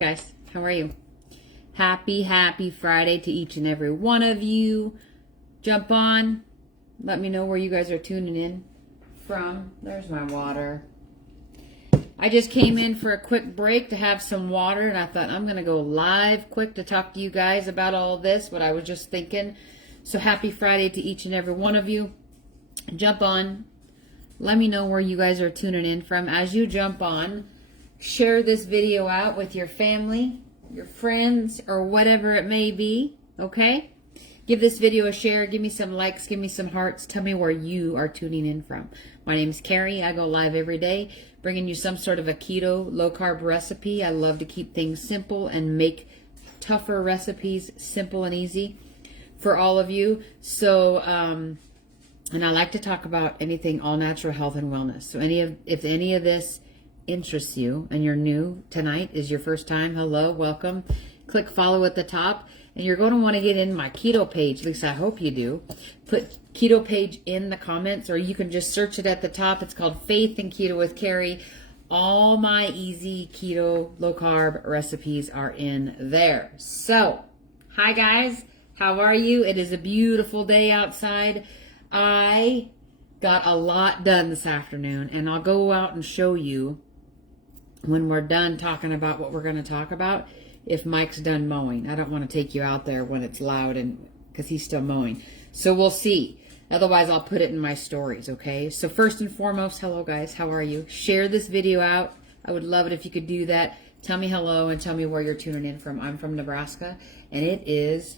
Guys, how are you? Happy Friday to each and every one of you. Jump on. Let me know where you guys are tuning in from. There's my water. I just came in for a quick break to have some water, and I thought I'm going to go live quick to talk to you guys about all this, what I was just thinking. So happy Friday to each and every one of you. Jump on. Let me know where you guys are tuning in from. As you jump on, share this video out with your family, your friends, or whatever it may be, okay? Give this video a share. Give me some likes. Give me some hearts. Tell me where you are tuning in from. My name is Carrie. I go live every day, bringing you some sort of a keto, low-carb recipe. I love to keep things simple and make tougher recipes simple and easy for all of you. So, and I like to talk about anything all-natural health and wellness. So if any of this interests you and you're new tonight, is your first time, hello, welcome. Click follow at the top, and you're going to want to get in my keto page. At least I hope you do. Put keto page in the comments, or you can just search it at the top. It's called Faith and Keto with Carrie. All my easy keto low carb recipes are in there. So hi guys, how are you? It is a beautiful day outside. I got a lot done this afternoon, and I'll go out and show you when we're done talking about what we're going to talk about, if Mike's done mowing. I don't want to take you out there when it's loud and because he's still mowing. So we'll see. Otherwise, I'll put it in my stories, okay? So first and foremost, hello guys, how are you? Share this video out. I would love it if you could do that. Tell me hello and tell me where you're tuning in from. I'm from Nebraska, and it is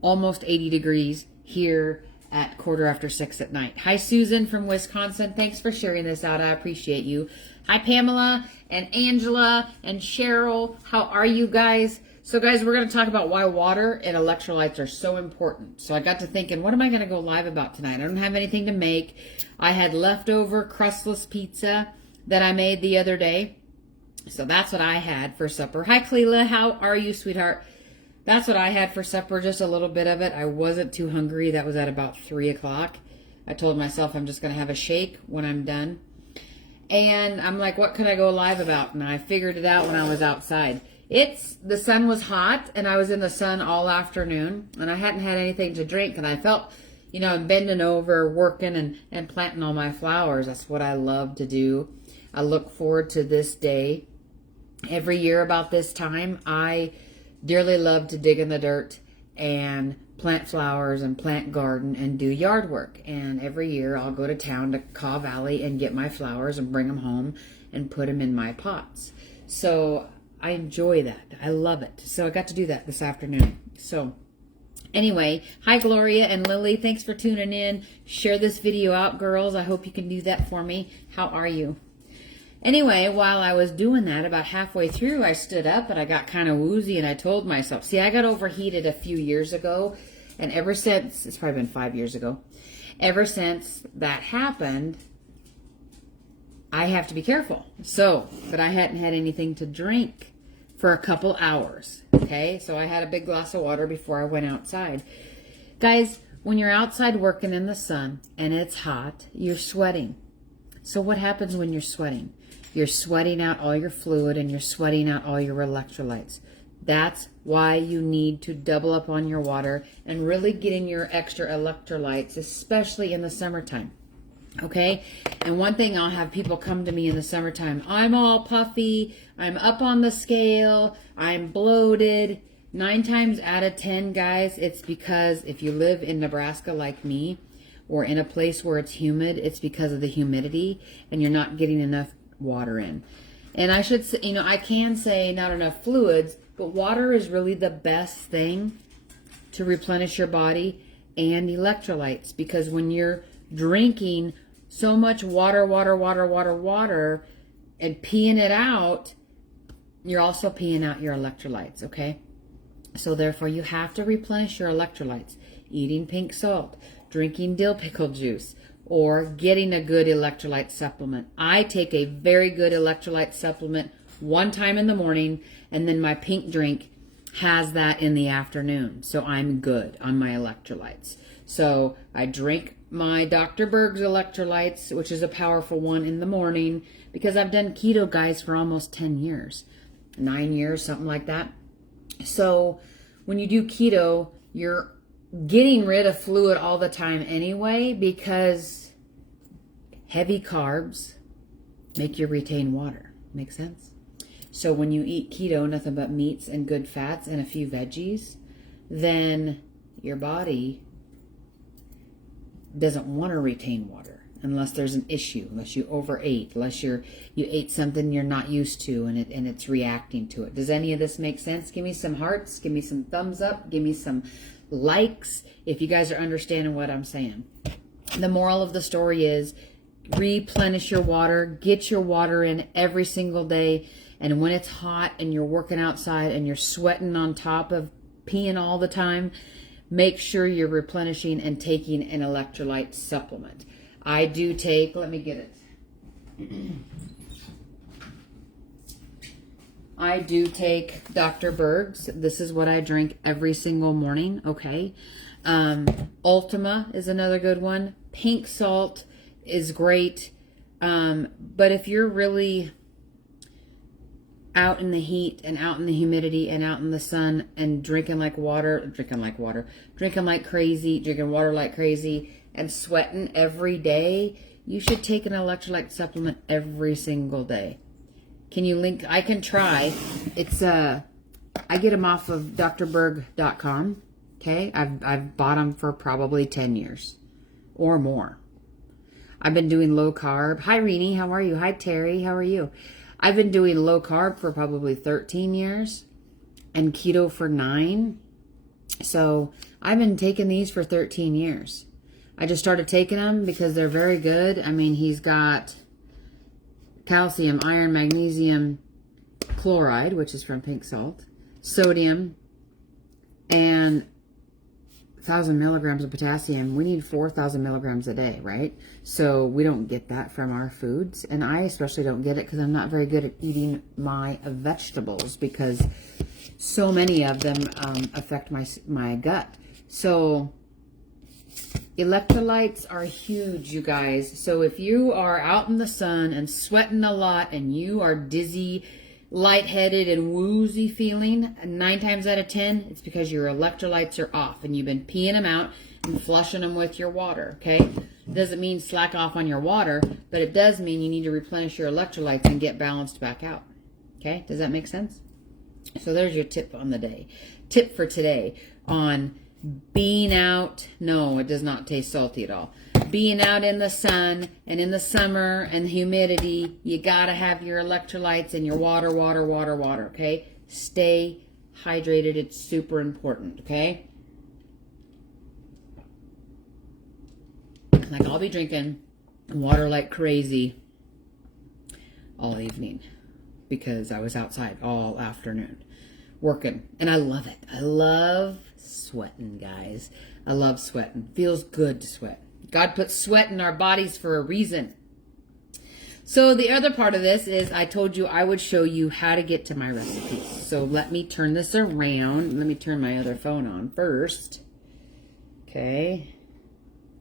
almost 80 degrees here at 6:15 at night. Hi, Susan from Wisconsin. Thanks for sharing this out. I appreciate you. Hi, Pamela and Angela and Cheryl. How are you guys? So, guys, we're going to talk about why water and electrolytes are so important. So I got to thinking, what am I going to go live about tonight? I don't have anything to make. I had leftover crustless pizza that I made the other day. So that's what I had for supper. Hi, Cleela. How are you, sweetheart? That's what I had for supper, just a little bit of it. I wasn't too hungry. That was at about 3 o'clock. I told myself I'm just going to have a shake when I'm done. And I'm like, what can I go live about? And I figured it out when I was outside. The sun was hot, and I was in the sun all afternoon, and I hadn't had anything to drink, and I felt, I'm bending over, working and planting all my flowers. That's what I love to do. I look forward to this day. Every year about this time, I dearly love to dig in the dirt and plant flowers and plant garden and do yard work. And every year I'll go to town to Caw Valley and get my flowers and bring them home and put them in my pots. So I enjoy that. I love it. So I got to do that this afternoon. So anyway, hi Gloria and Lily. Thanks for tuning in. Share this video out, girls. I hope you can do that for me. How are you? Anyway, while I was doing that, about halfway through, I stood up and I got kind of woozy, and I told myself, see, I got overheated a few years ago, and ever since, it's probably been 5 years ago, ever since that happened, I have to be careful. So, but I hadn't had anything to drink for a couple hours, okay? So I had a big glass of water before I went outside. Guys, when you're outside working in the sun and it's hot, you're sweating. So what happens when you're sweating? You're sweating out all your fluid, and you're sweating out all your electrolytes. That's why you need to double up on your water and really get in your extra electrolytes, especially in the summertime. Okay? And one thing, I'll have people come to me in the summertime. I'm all puffy. I'm up on the scale. I'm bloated. 9 times out of 10, guys, it's because if you live in Nebraska like me, or in a place where it's humid, it's because of the humidity, and you're not getting enough water in. And I should say, I can say not enough fluids, but water is really the best thing to replenish your body, and electrolytes, because when you're drinking so much water, and peeing it out, you're also peeing out your electrolytes, okay? So therefore, you have to replenish your electrolytes. Eating pink salt, drinking dill pickle juice, or getting a good electrolyte supplement. I take a very good electrolyte supplement one time in the morning, and then my pink drink has that in the afternoon. So I'm good on my electrolytes. So I drink my Dr. Berg's electrolytes, which is a powerful one, in the morning, because I've done keto, guys, for almost 10 years. 9 years, something like that. So when you do keto, you're getting rid of fluid all the time anyway, because heavy carbs make you retain water. Make sense? So when you eat keto, nothing but meats and good fats and a few veggies, then your body doesn't want to retain water unless there's an issue, unless you overate, unless you ate something you're not used to and it's reacting to it. Does any of this make sense? Give me some hearts, give me some thumbs up, give me some likes if you guys are understanding what I'm saying. The moral of the story is replenish your water, get your water in every single day, and when it's hot and you're working outside and you're sweating on top of peeing all the time, make sure you're replenishing and taking an electrolyte supplement. I do take, let me get it. I do take Dr. Berg's. This is what I drink every single morning, okay? Ultima is another good one. Pink salt is great. But if you're really out in the heat and out in the humidity and out in the sun and drinking like crazy, drinking water like crazy and sweating every day, you should take an electrolyte supplement every single day. Can you link? I can try. It's I get them off of drberg.com. Okay, I've bought them for probably 10 years or more. I've been doing low carb. Hi, Renee. How are you? Hi, Terry. How are you? I've been doing low carb for probably 13 years and keto for 9. So I've been taking these for 13 years. I just started taking them because they're very good. I mean, he's got calcium, iron, magnesium, chloride, which is from pink salt, sodium, and 1,000 milligrams of potassium. We need 4,000 milligrams a day, right? So we don't get that from our foods. And I especially don't get it because I'm not very good at eating my vegetables because so many of them affect my gut. So electrolytes are huge, you guys. So if you are out in the sun and sweating a lot and you are dizzy, lightheaded, and woozy feeling, 9 times out of 10, it's because your electrolytes are off and you've been peeing them out and flushing them with your water, okay? Doesn't mean slack off on your water, but it does mean you need to replenish your electrolytes and get balanced back out, okay? Does that make sense? So there's your tip on the day. Tip for today on being out. No, it does not taste salty at all. Being out in the sun and in the summer and humidity, you got to have your electrolytes and your water, okay? Stay hydrated. It's super important, okay? Like, I'll be drinking water like crazy all evening because I was outside all afternoon working, and I love it. I love sweating, guys. I love sweating. Feels good to sweat. God put sweat in our bodies for a reason. So the other part of this is I told you I would show you how to get to my recipes. So let me turn this around. Let me turn my other phone on first. Okay.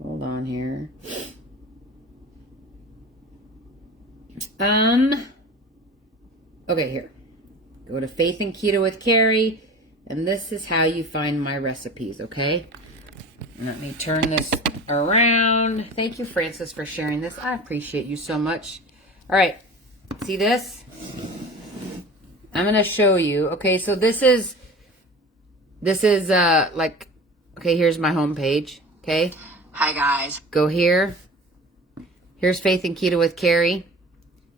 Hold on here. Okay, here. Go to Faith and Keto with Carrie, and this is how you find my recipes, okay? Let me turn this around. Thank you, Francis, for sharing this. I appreciate you so much. All right. See this? I'm going to show you. Okay, so this is like, okay, here's my homepage, okay? Hi, guys. Go here. Here's Faith and Keto with Carrie.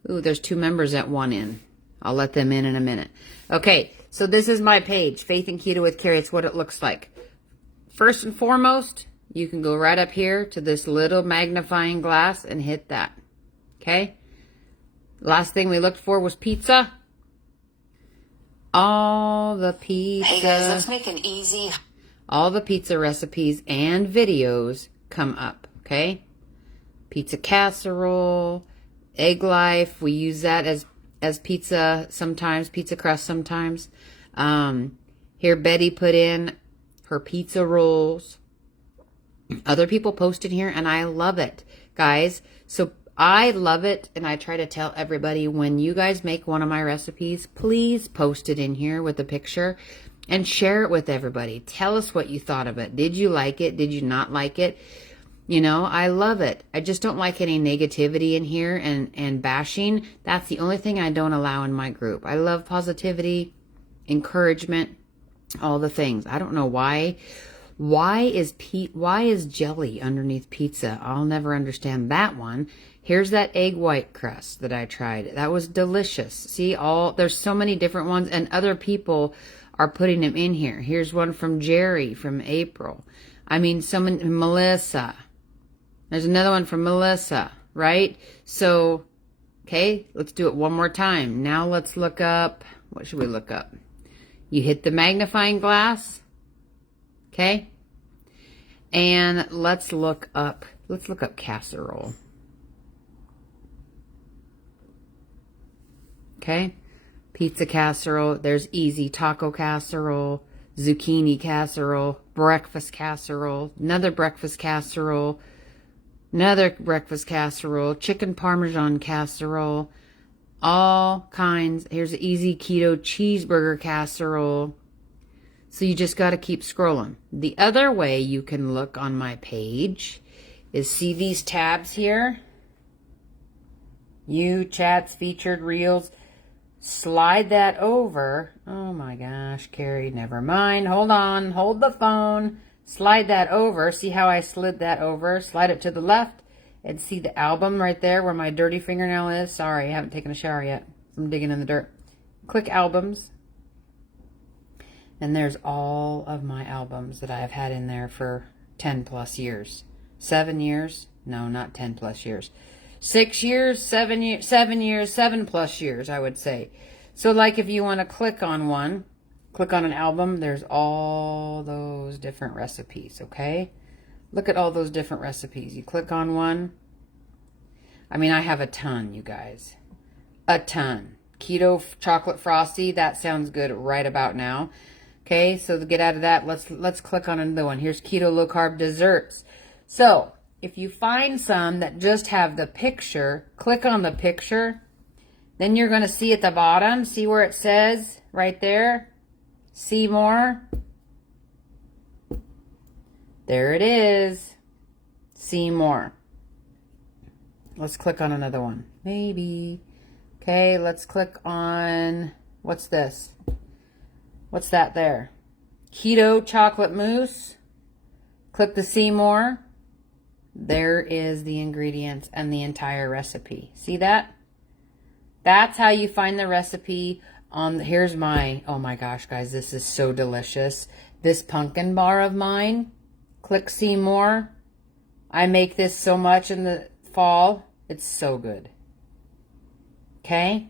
Ooh, there's 2 members at one end. I'll let them in a minute. Okay, so this is my page, Faith and Keto with Carrie. It's what it looks like. First and foremost, you can go right up here to this little magnifying glass and hit that. Okay? Last thing we looked for was pizza. All the pizza. Hey guys, let's make an easy. All the pizza recipes and videos come up. Okay? Pizza casserole, egg life. We use that as pizza sometimes, pizza crust sometimes. Here Betty put in her pizza rolls. Other people posted here, and I love it, guys. So I love it, and I try to tell everybody, when you guys make one of my recipes, please post it in here with a picture and share it with everybody. Tell us what you thought of it. Did you like it? Did you not like it? You know, I love it. I just don't like any negativity in here and bashing. That's the only thing I don't allow in my group. I love positivity, encouragement, all the things. I don't know why. Why is jelly underneath pizza? I'll never understand that one. Here's that egg white crust that I tried. That was delicious. See, there's so many different ones, and other people are putting them in here. Here's one from Jerry, from April. I mean, Melissa. There's another one from Melissa, right? So, okay, let's do it one more time. Now let's look up, what should we look up? You hit the magnifying glass, okay? And let's look up casserole. Okay? Pizza casserole, there's easy taco casserole, zucchini casserole, breakfast casserole, another breakfast casserole, chicken parmesan casserole, all kinds. Here's an easy keto cheeseburger casserole. So you just got to keep scrolling. The other way you can look on my page is, see these tabs here? Chats, featured, reels. Slide that over. Oh my gosh, Carrie, never mind. Hold on, hold the phone. Slide that over. See how I slid that over? Slide it to the left and see the album right there where my dirty fingernail is. Sorry, I haven't taken a shower yet. I'm digging in the dirt. Click albums. And there's all of my albums that I've had in there for 10 plus years. 7 years? No, not 10 plus years. 6 years, 7 years, 7 years, 7 plus years, I would say. So like if you want to click on one, click on an album, there's all those different recipes, okay? Look at all those different recipes. You click on one. I mean, I have a ton, you guys. A ton. Keto chocolate frosty, that sounds good right about now. Okay, so to get out of that, let's click on another one. Here's keto low carb desserts. So if you find some that just have the picture, click on the picture. Then you're going to see at the bottom, see where it says right there, see more. There it is. See more. Let's click on another one. Maybe. Okay, let's click on, what's this? What's that there? Keto chocolate mousse. Click the see more. There is the ingredients and the entire recipe. See that? That's how you find the recipe on, here's my, oh my gosh, guys, this is so delicious. This pumpkin bar of mine. Click see more. I make this so much in the fall. It's so good. Okay?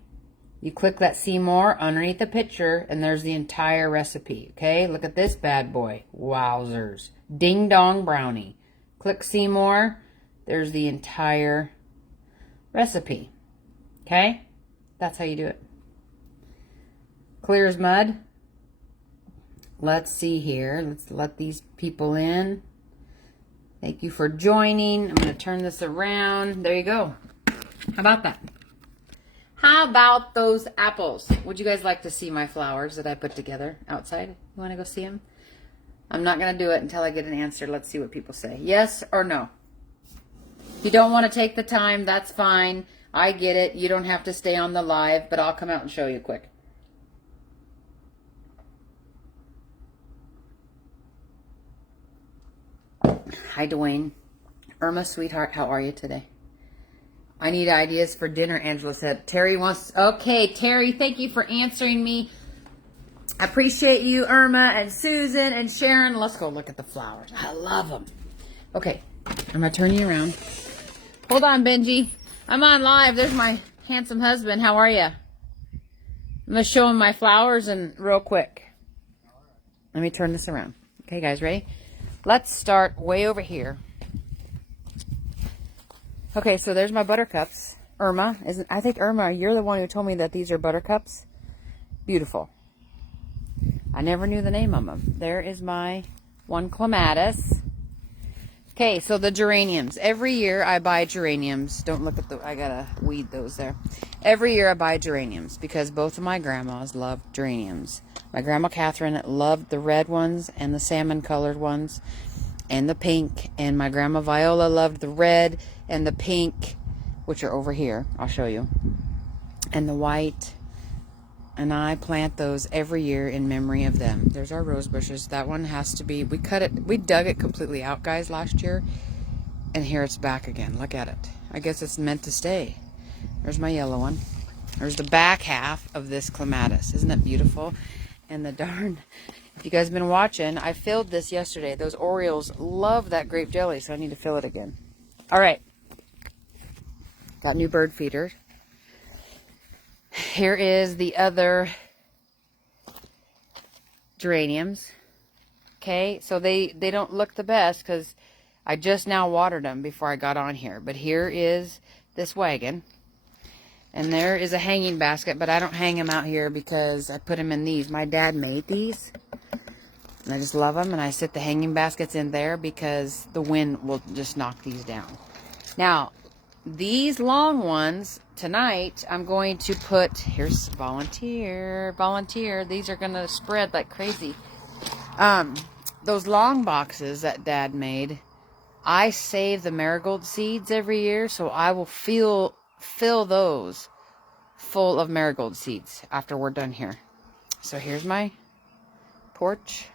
You click that see more underneath the picture, and there's the entire recipe. Okay? Look at this bad boy. Wowzers. Ding dong brownie. Click see more. There's the entire recipe. Okay? That's how you do it. Clear as mud. Let's see here. Let's let these people in. Thank you for joining. I'm going to turn this around. There you go. How about that? How about those apples? Would you guys like to see my flowers that I put together outside? You want to go see them? I'm not going to do it until I get an answer. Let's see what people say. Yes or no? If you don't want to take the time, that's fine. I get it. You don't have to stay on the live, but I'll come out and show you quick. Hi, Dwayne. Irma, sweetheart, how are you today? I need ideas for dinner, Angela said. Terry wants... Okay, Terry, thank you for answering me. I appreciate you, Irma, and Susan, and Sharon. Let's go look at the flowers. I love them. Okay, I'm going to turn you around. Hold on, Benji. I'm on live. There's my handsome husband. How are you? I'm going to show him my flowers and real quick. Let me turn this around. Okay, guys, ready? Let's start way over here. Okay, so there's my buttercups. Irma, I think Irma, you're the one who told me that these are buttercups. Beautiful. I never knew the name of them. There is my one clematis. Okay, so the geraniums. Every year I buy geraniums. Don't look at I gotta weed those there. Every year I buy geraniums because both of my grandmas love geraniums. My grandma Catherine loved the red ones and the salmon colored ones and the pink. And my grandma Viola loved the red and the pink, which are over here. I'll show you. And the white. And I plant those every year in memory of them. There's our rose bushes. That one has to be, we dug it completely out, guys, last year. And here it's back again. Look at it. I guess it's meant to stay. There's my yellow one. There's the back half of this clematis. Isn't that beautiful? And the darn, if you guys have been watching, I filled this yesterday. Those Orioles love that grape jelly, so I need to fill it again. All right. Got new bird feeder. Here is the other geraniums. Okay, so they don't look the best because I just now watered them before I got on here. But here is this wagon. And there is a hanging basket, but I don't hang them out here because I put them in these. My dad made these. And I just love them. And I sit the hanging baskets in there because the wind will just knock these down. Now, these long ones, tonight, I'm going to put, here's volunteer. These are going to spread like crazy. Those long boxes that Dad made, I save the marigold seeds every year, so I will fill those full of marigold seeds after we're done here. So here's my porch,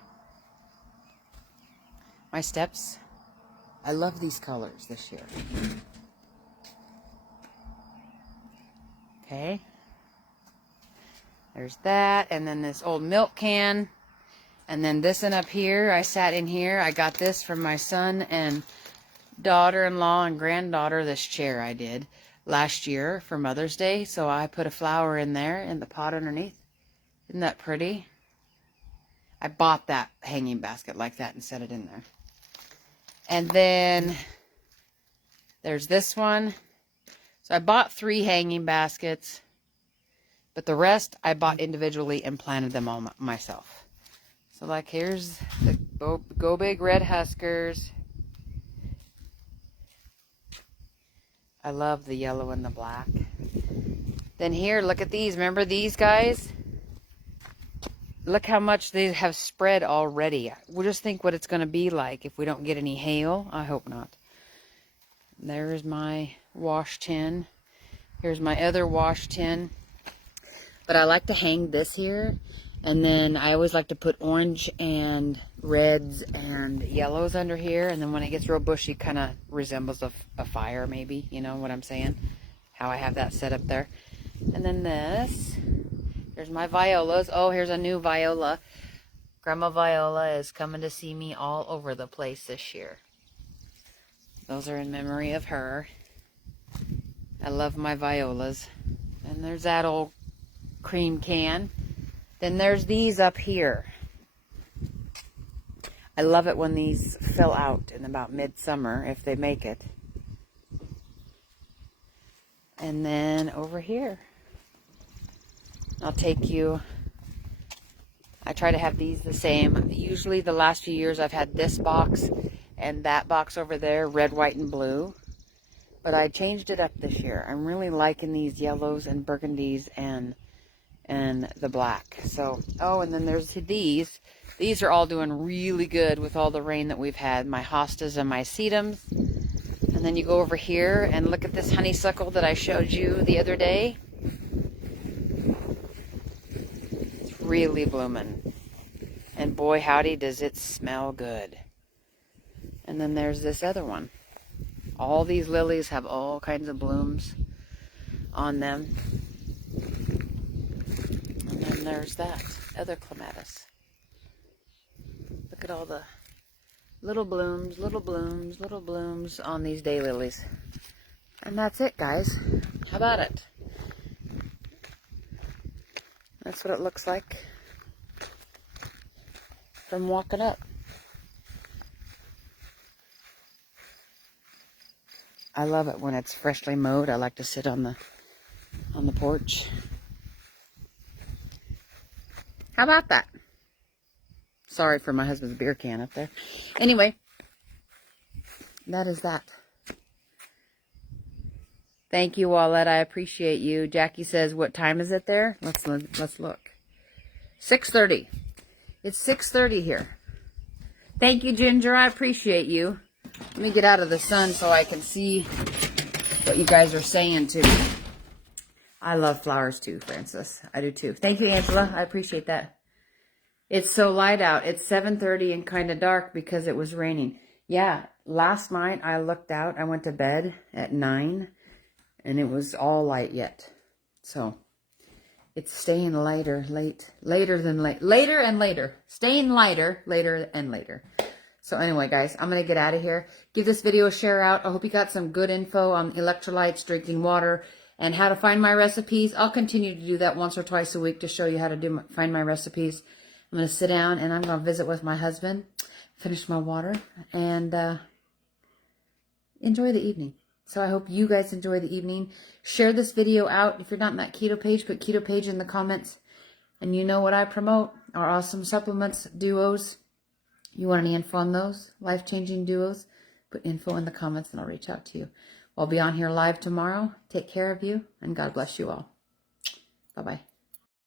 my steps. I love these colors this year. Okay, there's that, and then this old milk can, and then this one up here. I sat in here. I got this from my son and daughter-in-law and granddaughter, this chair I did last year for Mother's Day, so I put a flower in there in the pot underneath. Isn't that pretty? I bought that hanging basket like that and set it in there. And then there's this one. So I bought 3 hanging baskets, but the rest I bought individually and planted them all myself. So like here's the Go Big Red Huskers. I love the yellow and the black. Then here, look at these. Remember these guys? Look how much they have spread already. We'll just think what it's going to be like if we don't get any hail. I hope not. There's my wash tin. Here's my other wash tin. But I like to hang this here. And then I always like to put orange and reds and yellows under here. And then when it gets real bushy, kind of resembles a fire maybe. You know what I'm saying? How I have that set up there. And then this. There's my violas. Oh, here's a new viola. Grandma Viola is coming to see me all over the place this year. Those are in memory of her. I love my violas. And there's that old cream can. Then there's these up here. I love it when these fill out in about midsummer, if they make it. And then over here, I'll take you, I try to have these the same. Usually the last few years I've had this box and that box over there, red, white, and blue. But I changed it up this year. I'm really liking these yellows and burgundies and the black. So, oh, and then there's these. These are all doing really good with all the rain that we've had. My hostas and my sedums. And then you go over here and look at this honeysuckle that I showed you the other day. It's really blooming. And boy, howdy, does it smell good. And then there's this other one. All these lilies have all kinds of blooms on them. And then there's that other clematis. Look at all the little blooms on these daylilies. And that's it, guys. How about it? That's what it looks like from walking up. I love it when it's freshly mowed. I like to sit on the porch. How about that? Sorry for my husband's beer can up there. Anyway, that is that. Thank you, Wallette. I appreciate you. Jackie says, what time is it there? Let's look. 6:30. It's 6:30 here. Thank you, Ginger. I appreciate you. Let me get out of the sun so I can see what you guys are saying to me. I love flowers too, Francis. I do too. Thank you, Angela. I appreciate that. It's so light out. It's 7:30 and kind of dark because it was raining. Yeah, last night I looked out. I went to bed at 9 and it was all light yet. So it's staying later and later. Staying lighter, later and later. So anyway, guys, I'm going to get out of here. Give this video a share out. I hope you got some good info on electrolytes, drinking water, and how to find my recipes. I'll continue to do that once or twice a week to show you how to find my recipes. I'm going to sit down and I'm going to visit with my husband, finish my water, and enjoy the evening. So I hope you guys enjoy the evening. Share this video out. If you're not in that keto page, put keto page in the comments. And you know what I promote, our awesome supplements, duos. You want any info on those life-changing duos? Put info in the comments and I'll reach out to you. I'll be on here live tomorrow. Take care of you and God bless you all. Bye-bye.